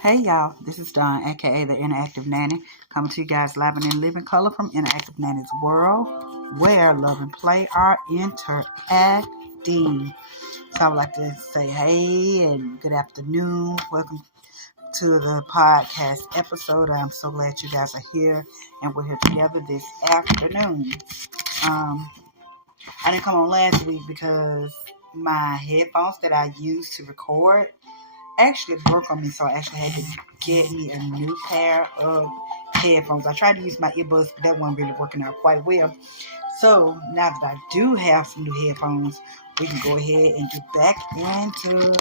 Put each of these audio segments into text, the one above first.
Hey y'all, this is Dawn, aka the Interactive Nanny, coming to you guys live and in living color from Interactive Nanny's world, where love and play are interacting. So I would like to say hey and good afternoon. Welcome to the podcast episode. I'm so glad you guys are here and we're here together this afternoon. I didn't come on last week because my headphones that I used to record actually broke on me, so I actually had to get me a new pair of headphones. I tried to use my earbuds, but that wasn't really working out quite well. So now that I do have some new headphones, we can go ahead and get back into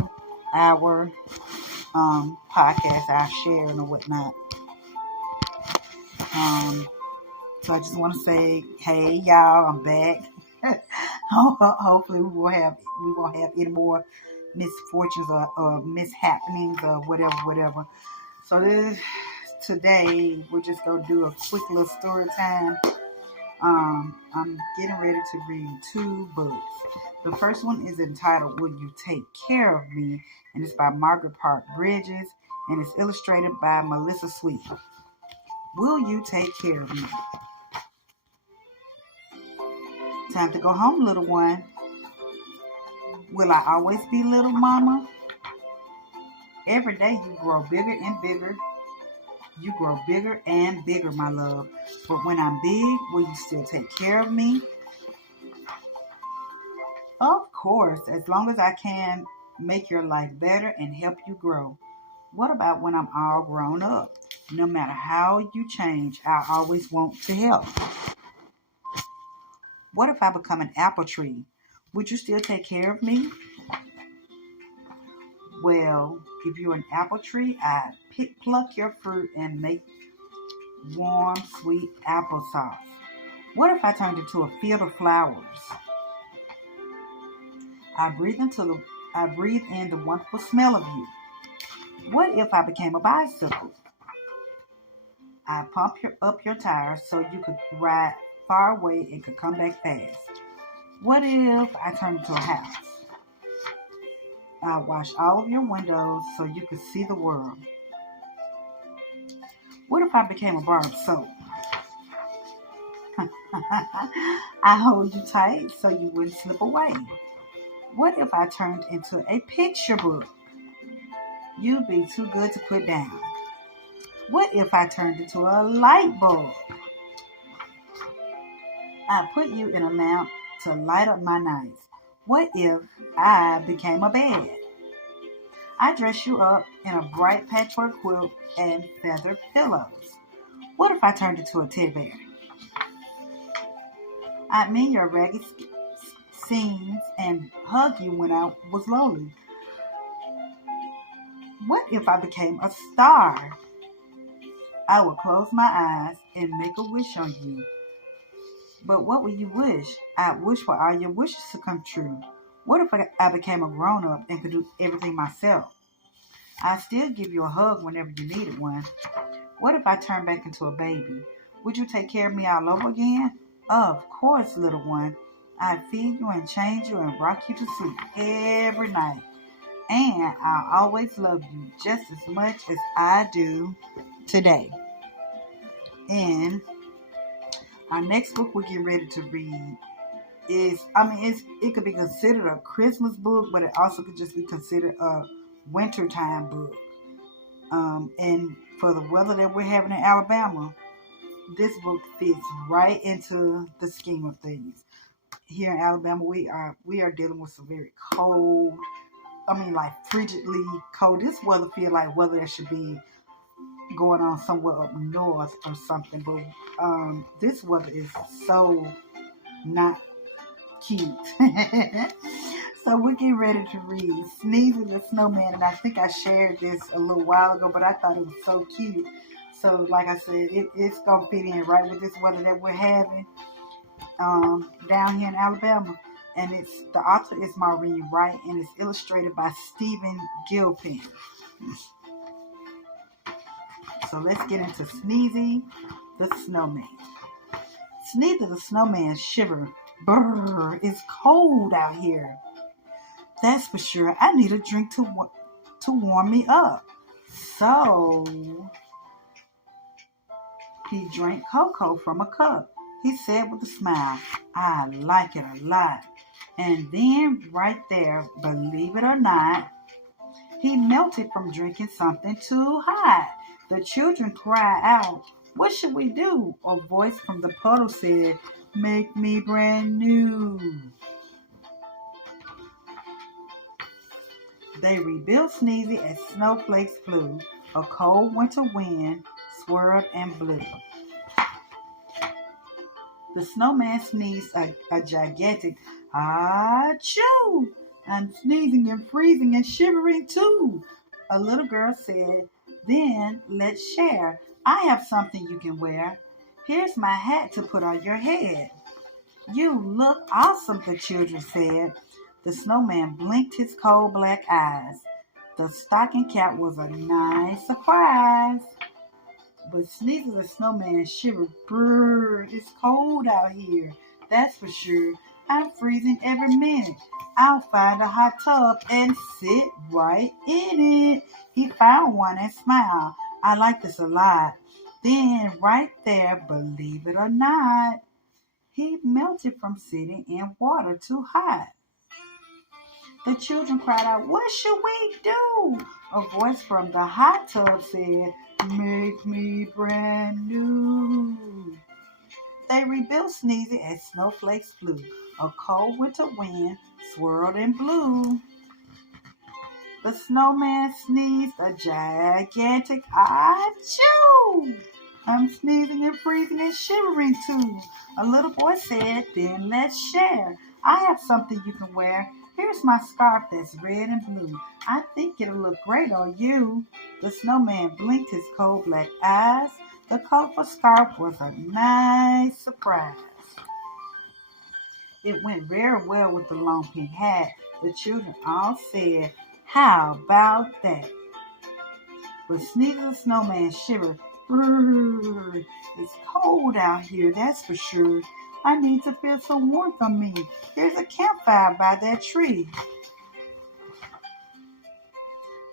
our podcast, our sharing or whatnot. So I just want to say, hey y'all, I'm back. Hopefully we won't have any more misfortunes or mishappenings or whatever. So today we're just gonna do a quick little story time. I'm getting ready to read two books. The first one is entitled "Will You Take Care of Me?" and it's by Margaret Park Bridges and it's illustrated by Melissa Sweet. Will you take care of me? Time to go home, little one. Will I always be little mama? Every day you grow bigger and bigger. You grow bigger and bigger, my love. But when I'm big, will you still take care of me? Of course, as long as I can make your life better and help you grow. What about when I'm all grown up? No matter how you change, I always want to help. What if I become an apple tree? Would you still take care of me? Well, if you're an apple tree, I'd pluck your fruit and make warm, sweet applesauce. What if I turned into a field of flowers? I breathe in the wonderful smell of you. What if I became a bicycle? I pump up your tires so you could ride far away and could come back fast. What if I turned into a house? I'll wash all of your windows so you could see the world. What if I became a bar of soap? I hold you tight so you wouldn't slip away. What if I turned into a picture book? You'd be too good to put down. What if I turned into a light bulb? I put you in a lamp to light up my nights. What if I became a bed? I dress you up in a bright patchwork quilt and feather pillows. What if I turned into a teddy bear? I'd mend your ragged seams and hug you when I was lonely. What if I became a star? I would close my eyes and make a wish on you. But what would you wish? I'd wish for all your wishes to come true. What if I became a grown-up and could do everything myself? I'd still give you a hug whenever you needed one. What if I turned back into a baby? Would you take care of me all over again? Of course, little one. I'd feed you and change you and rock you to sleep every night. And I'll always love you just as much as I do today. And our next book we're getting ready to read it could be considered a Christmas book, but it also could just be considered a wintertime book. And for the weather that we're having in Alabama, this book fits right into the scheme of things. Here in Alabama, we are dealing with some very cold, like frigidly cold. This weather feel like weather that should be going on somewhere up north or something. But this weather is so not cute. So we're getting ready to read Sneezy the Snowman, and I think I shared this a little while ago, but I thought it was so cute. So like I said, it's going to fit in right with this weather that we're having down here in Alabama. And the author is Maureen Wright, and it's illustrated by Stephen Gilpin. So let's get into Sneezy the Snowman. Sneezy the Snowman shivered. Brr, it's cold out here. That's for sure. I need a drink to warm me up. So he drank cocoa from a cup. He said with a smile, I like it a lot. And then right there, believe it or not, he melted from drinking something too hot. The children cried out, what should we do? A voice from the puddle said, make me brand new. They rebuilt Sneezy as snowflakes flew. A cold winter wind swirled and blew. The snowman sneezed a gigantic achoo! I'm sneezing and freezing and shivering too. A little girl said, then let's share. I have something you can wear. Here's my hat to put on your head. You look awesome, the children said. The snowman blinked his coal black eyes. The stocking cap was a nice surprise. But Sneezy the Snowman shivered. Brrr, it's cold out here. That's for sure. I'm freezing every minute. I'll find a hot tub and sit right in it. He found one and smiled. I like this a lot. Then right there, believe it or not, he melted from sitting in water too hot. The children cried out, what should we do? A voice from the hot tub said, make me brand new. They rebuilt Sneezy as snowflakes flew. A cold winter wind swirled and blew. The snowman sneezed a gigantic achoo! I'm sneezing and freezing and shivering too. A little boy said, then let's share. I have something you can wear. Here's my scarf that's red and blue. I think it'll look great on you. The snowman blinked his coal black eyes. The colorful scarf was a nice surprise. It went very well with the long pink hat. The children all said, how about that? But Sneezy the Snowman shivered. Brrr, it's cold out here, that's for sure. I need to feel some warmth on me. There's a campfire by that tree.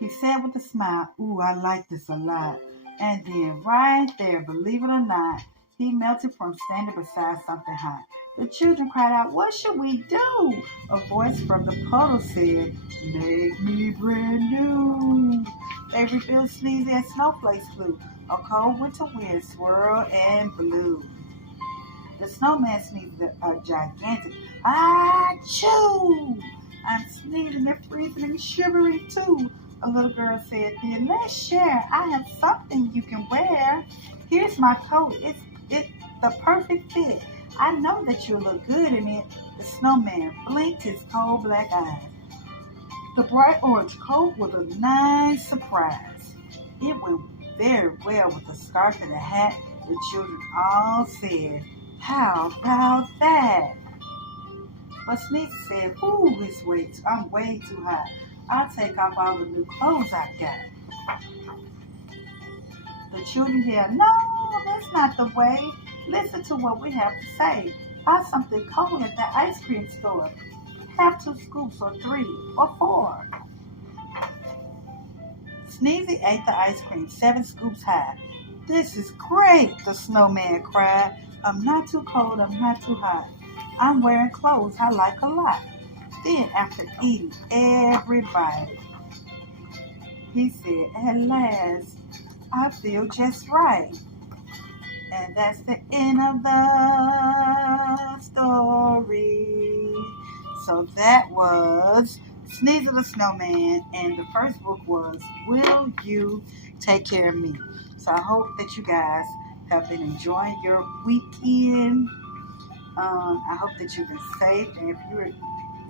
He said with a smile, ooh, I like this a lot. And then right there, believe it or not, he melted from standing beside something hot. The children cried out, what should we do? A voice from the puddle said, make me brand new. They rebuilt Sneezy as snowflakes flew. A cold winter wind swirled and blew. The snowman sneezed a gigantic achoo! I'm sneezing and freezing and shivering too. A little girl said, then let's share. I have something you can wear. Here's my coat. It's the perfect fit. I know that you'll look good in it. The snowman blinked his coal black eyes. The bright orange coat was a nice surprise. It went very well with the scarf and the hat. The children all said, how about that? But Sneezy said, ooh, I'm way too hot. I'll take off all the new clothes I got. The children yelled, no, that's not the way. Listen to what we have to say. Buy something cold at the ice cream store. Have 2 scoops or 3 or 4. Sneezy ate the ice cream 7 scoops high. This is great, the snowman cried. I'm not too cold, I'm not too hot. I'm wearing clothes I like a lot. Then after eating every bite, he said, at last, I feel just right. And that's the end of the story. So that was Sneezy the Snowman, and the first book was Will You Take Care of Me? So I hope that you guys have been enjoying your weekend. I hope that you've been safe, and if you're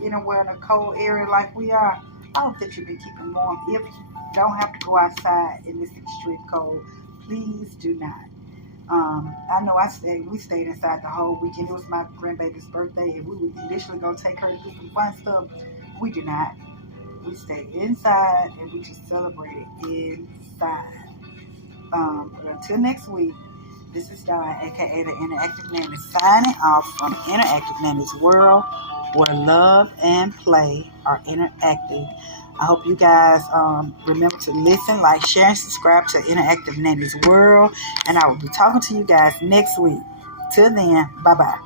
anywhere in a cold area like we are, I hope that you've been keeping warm. If you don't have to go outside in this extreme cold, please do not. I know we stayed inside the whole weekend. It was my grandbaby's birthday, and we were initially going to take her to do some fun stuff. We did not. We stayed inside, and we just celebrated inside. But until next week, this is Dawn, aka the Interactive Nanny, signing off from Interactive Nanny's world, where love and play are interactive. I hope you guys remember to listen, like, share, and subscribe to Interactive Nanny's World. And I will be talking to you guys next week. Till then, bye-bye.